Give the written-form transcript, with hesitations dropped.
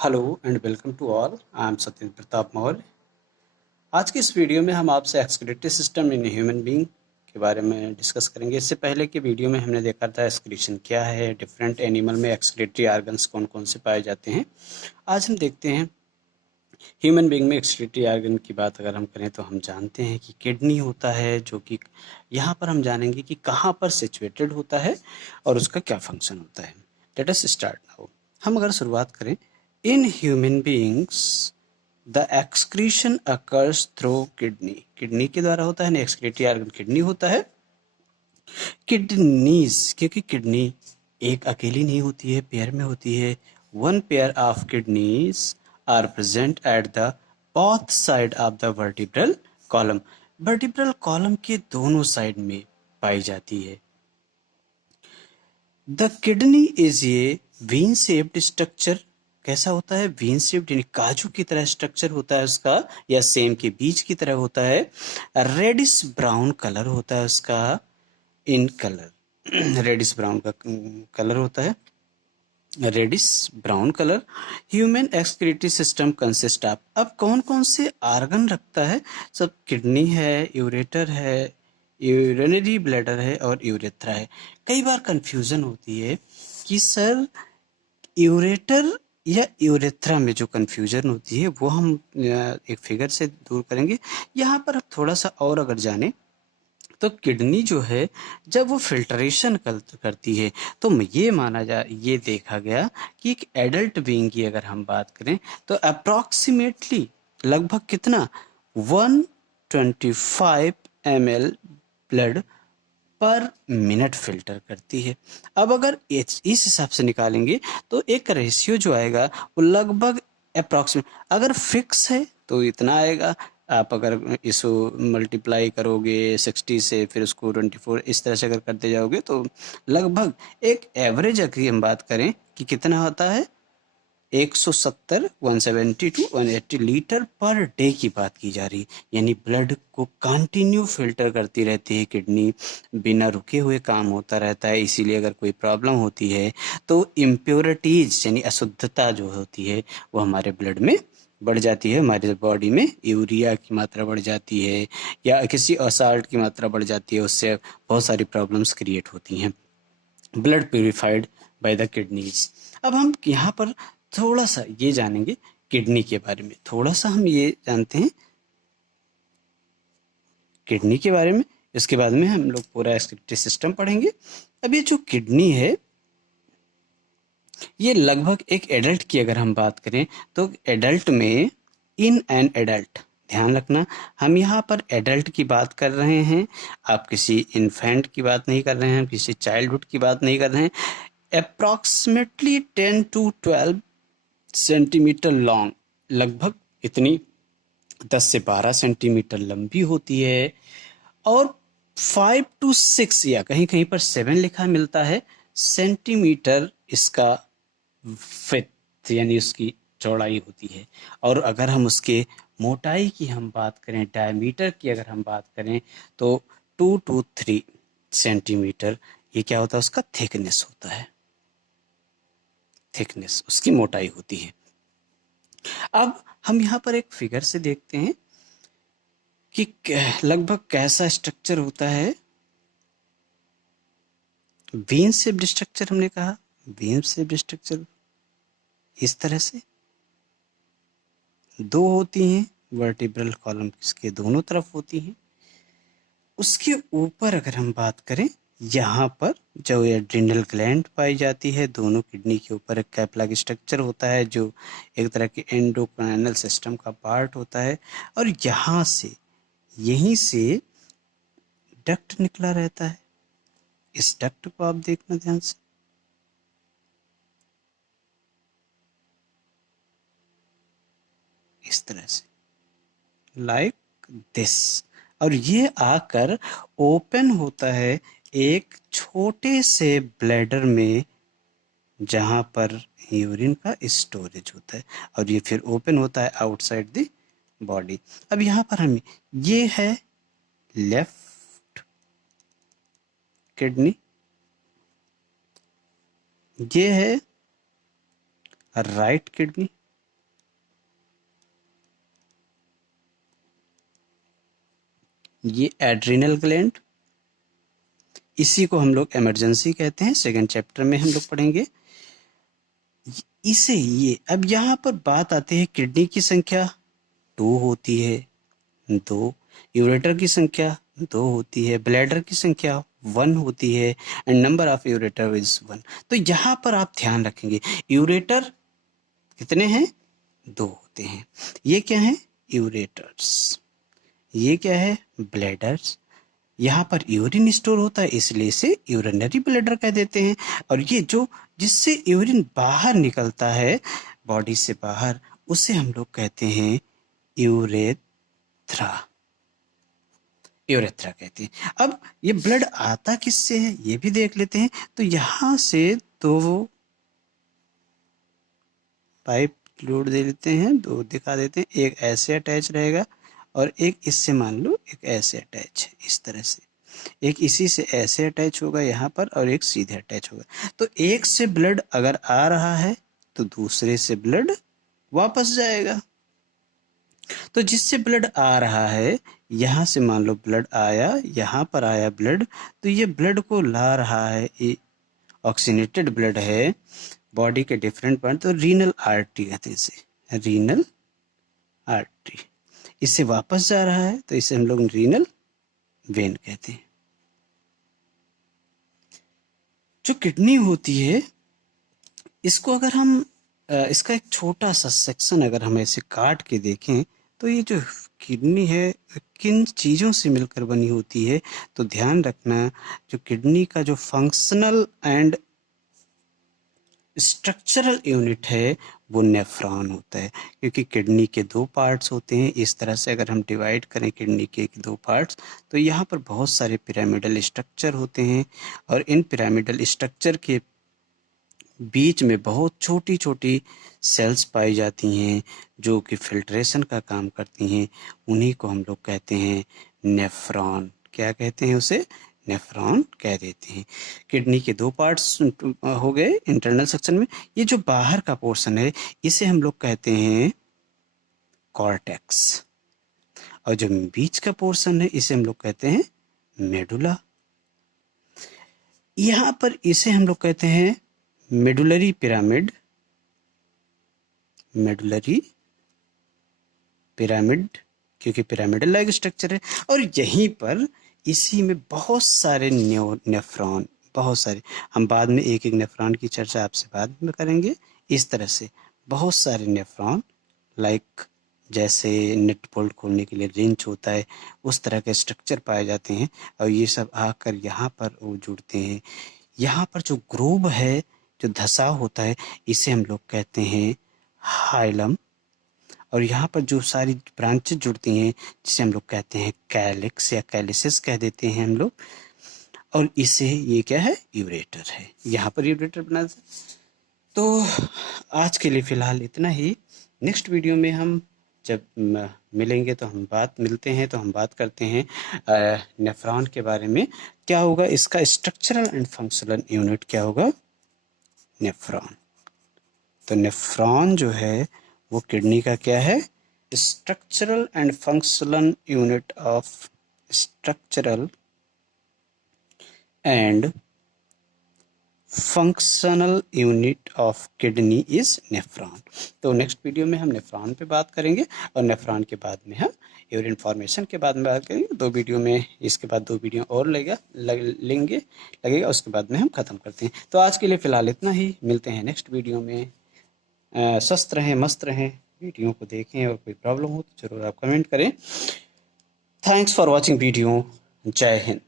Hello and welcome to all. I am Satyendra Pratap Maurya. आज की इस वीडियो में हम आपसे excretory system in human being के बारे में डिस्कस करेंगे। इससे पहले की वीडियो में हमने देखा था एक्सक्रीशन क्या है, डिफरेंट एनिमल में एक्सक्रीटरी ऑर्गन्स कौन कौन से पाए जाते हैं। आज हम देखते हैं ह्यूमन बीइंग में एक्सक्रीटरी ऑर्गन की बात अगर हम करें तो हम जानते हैं कि किडनी होता है, जो कि यहाँ पर हम जानेंगे कि कहाँ पर सिचुएटेड होता है और उसका क्या फंक्शन होता है। Let us start now. हम अगर शुरुआत करें, in human beings the excretion occurs through kidney. Kidney के द्वारा होता है ना, एक्सक्रीटरी ऑर्गन किडनी होता है। किडनीज, क्योंकि किडनी एक अकेली नहीं होती है, पेयर में होती है। One pair of kidneys are present at the both side of the vertebral column. Vertebral column के दोनों साइड में पाई जाती है। The kidney is a bean shaped structure. कैसा होता है? वीन शेप्ड, यानी काजू की तरह स्ट्रक्चर होता है उसका, या सेम के बीज की तरह होता है। रेडिश ब्राउन कलर होता है उसका, इन कलर रेडिश ब्राउन का कलर होता है, reddish brown colour. Human excretory system consist of, अब कौन कौन से आर्गन रखता है? सब किडनी है, यूरेटर है, यूरिनरी ब्लैडर है और यूरेथ्रा है। कई बार कंफ्यूजन होती है कि सर यूरेटर या यूरेथ्रा में जो कंफ्यूजन होती है वो हम एक फिगर से दूर करेंगे। यहाँ पर अब थोड़ा सा और अगर जाने तो किडनी जो है जब वो फिल्ट्रेशन करती है तो ये देखा गया कि एक एडल्ट बीइंग की अगर हम बात करें तो अप्रॉक्सीमेटली लगभग कितना 125 ml ब्लड पर मिनट फिल्टर करती है। अब अगर इस हिसाब से निकालेंगे तो एक रेशियो जो आएगा वो लगभग अप्रॉक्सीमेट, अगर फिक्स है तो इतना आएगा। आप अगर इसको मल्टीप्लाई करोगे 60 से, फिर उसको 24 इस तरह से अगर करते जाओगे तो लगभग एक एवरेज अगर हम बात करें कि कितना होता है 170 170 टू 180 लीटर पर डे की बात की जा रही है। यानी ब्लड को कंटिन्यू फिल्टर करती रहती है किडनी, बिना रुके हुए काम होता रहता है। इसीलिए अगर कोई प्रॉब्लम होती है तो इम्प्योरिटीज यानी अशुद्धता जो होती है वो हमारे ब्लड में बढ़ जाती है, हमारे बॉडी में यूरिया की मात्रा बढ़ जाती है या किसी असाल्ट की मात्रा बढ़ जाती है, उससे बहुत सारी प्रॉब्लम्स क्रिएट होती हैं। Blood purified by the kidneys. अब हम यहाँ पर थोड़ा सा ये जानेंगे किडनी के बारे में, थोड़ा सा हम ये जानते हैं किडनी के बारे में। इसके बाद में हम लोग पूरा एक्सक्रीटरी सिस्टम पढ़ेंगे। अब ये जो किडनी है ये लगभग एक एडल्ट की अगर हम बात करें तो एडल्ट में, इन एन एडल्ट, ध्यान रखना हम यहाँ पर एडल्ट की बात कर रहे हैं, आप किसी इन्फेंट की बात नहीं कर रहे हैं, किसी चाइल्डहुड की बात नहीं कर रहे हैं। अप्रॉक्सीमेटली 10 to 12 सेंटीमीटर लॉन्ग, लगभग इतनी 10 से 12 सेंटीमीटर लंबी होती है। और 5 to 6 या कहीं कहीं पर 7 लिखा मिलता है सेंटीमीटर इसका विड्थ यानी उसकी चौड़ाई होती है। और अगर हम उसके मोटाई की हम बात करें, डायमीटर की अगर हम बात करें तो 2 to 3 सेंटीमीटर ये क्या होता है, उसका थिकनेस होता है, थिकनेस उसकी मोटाई होती है। अब हम यहाँ पर एक फिगर से देखते हैं कि लगभग कैसा स्ट्रक्चर होता है। वेन शेप्ड स्ट्रक्चर हमने कहा, वेन शेप्ड स्ट्रक्चर इस तरह से दो होती हैं, वर्टिब्रल कॉलम इसके दोनों तरफ होती हैं। उसके ऊपर अगर हम बात करें, यहाँ पर जो एड्रिनल ग्लैंड पाई जाती है, दोनों किडनी के ऊपर एक कैप लाइक स्ट्रक्चर होता है जो एक तरह के एंडोक्राइनल सिस्टम का पार्ट होता है। और यहाँ से, यहीं से डक्ट निकला रहता है। इस डक्ट को आप देखना ध्यान से, इस तरह से लाइक दिस, और ये आकर ओपन होता है एक छोटे से ब्लैडर में जहां पर यूरिन का स्टोरेज होता है, और ये फिर ओपन होता है आउटसाइड द बॉडी। अब यहाँ पर हमें, ये है लेफ्ट किडनी, ये है राइट किडनी, ये एड्रिनल ग्लैंड, इसी को हम लोग इमरजेंसी कहते हैं, सेकंड चैप्टर में हम लोग पढ़ेंगे इसे। ये अब यहाँ पर बात आती है किडनी की संख्या 2 होती है, 2, यूरेटर की संख्या 2 होती है, ब्लैडर की संख्या 1 होती है and number of ureter is 1। तो यहाँ पर आप ध्यान रखेंगे यूरेटर कितने हैं, 2 होते हैं। ये क्या है, यूरेटर्स, ये क्या है, ब्लैडर्स। यहाँ पर यूरिन स्टोर होता है इसलिए इसे यूरिनरी ब्लैडर कह देते हैं। और ये जो जिससे यूरिन बाहर निकलता है बॉडी से बाहर, उसे हम लोग कहते हैं यूरेथ्रा, यूरेथ्रा कहते हैं। अब ये ब्लड आता किससे है ये भी देख लेते हैं। तो यहाँ से 2 पाइप लोड दे लेते हैं, 2 दिखा देते हैं, एक ऐसे अटैच रहेगा और एक इससे मान लो एक ऐसे अटैच है, इस तरह से एक इसी से ऐसे अटैच होगा यहाँ पर और एक सीधे अटैच होगा। तो एक से ब्लड अगर आ रहा है तो दूसरे से ब्लड वापस जाएगा। तो जिससे ब्लड आ रहा है, यहाँ से मान लो ब्लड आया, यहाँ पर आया ब्लड, तो ये ब्लड को ला रहा है, ये ऑक्सीनेटेड ब्लड है बॉडी के डिफरेंट पॉइंट, तो रीनल आर्टरी कहते हैं इसे, रीनल आर्टरी। इससे वापस जा रहा है तो इसे हम लोग रीनल वेन कहते हैं। जो किडनी होती है इसको अगर हम इसका एक छोटा सा सेक्शन अगर हम ऐसे काट के देखें तो ये जो किडनी है किन चीज़ों से मिलकर बनी होती है, तो ध्यान रखना जो किडनी का जो फंक्शनल एंड स्ट्रक्चरल यूनिट है वो नेफ्रॉन होता है। क्योंकि किडनी के 2 पार्ट्स होते हैं, इस तरह से अगर हम डिवाइड करें किडनी के 2 पार्ट्स तो यहाँ पर बहुत सारे पिरामिडल स्ट्रक्चर होते हैं और इन पिरामिडल स्ट्रक्चर के बीच में बहुत छोटी छोटी सेल्स पाई जाती हैं जो कि फिल्ट्रेशन का काम करती हैं, उन्हीं को हम लोग कहते हैं नेफ्रॉन। क्या कहते हैं उसे, नेफ्रॉन कह देते हैं। किडनी के 2 पार्ट्स हो गए इंटरनल सेक्शन में। ये जो बाहर का पोर्शन है इसे हम लोग कहते हैं कॉर्टेक्स और जो बीच का पोर्शन है इसे हम लोग कहते हैं मेडुला। यहाँ पर इसे हम लोग कहते हैं मेडुलरी पिरामिड, मेडुलरी पिरामिड क्योंकि पिरामिडल लाइक स्ट्रक्चर है। और यहीं पर इसी में बहुत सारे नेफ्रॉन, बहुत सारे, हम बाद में एक एक नेफ्रॉन की चर्चा आपसे बाद में करेंगे। इस तरह से बहुत सारे नेफ्रॉन लाइक जैसे नट बोल्ट खोलने के लिए रिंच होता है उस तरह के स्ट्रक्चर पाए जाते हैं और ये सब आकर यहाँ पर वो जुड़ते हैं। यहाँ पर जो ग्रूव है, जो धसाव होता है, इसे हम लोग कहते हैं हाइलम। और यहाँ पर जो सारी ब्रांचेस जुड़ती हैं जिसे हम लोग कहते हैं कैलिक्स या कैलिसिस कह देते हैं हम लोग। और इसे ये क्या है, यूरेटर है, यहाँ पर यूरेटर बना था। तो आज के लिए फ़िलहाल इतना ही। नेक्स्ट वीडियो में हम जब मिलेंगे तो मिलते हैं तो हम बात करते हैं नेफ्रॉन के बारे में। क्या होगा इसका स्ट्रक्चरल एंड फंक्शनल यूनिट क्या होगा, नेफ्रॉन। तो नेफ्रॉन जो है वो किडनी का क्या है, structural and functional unit of, structural and functional unit of kidney is nephron. तो नेक्स्ट वीडियो में हम नेफ्रॉन पे बात करेंगे और नेफ्रॉन के बाद में हम यूरिन फॉर्मेशन के बाद में बात करेंगे। 2 वीडियो में, इसके बाद 2 वीडियो और लगेगा उसके बाद में हम ख़त्म करते हैं। तो आज के लिए फ़िलहाल इतना ही, मिलते हैं नेक्स्ट वीडियो में। स्वस्थ रहें, मस्त रहें, वीडियो को देखें और कोई प्रॉब्लम हो तो ज़रूर आप कमेंट करें। Thanks for watching video. जय हिंद।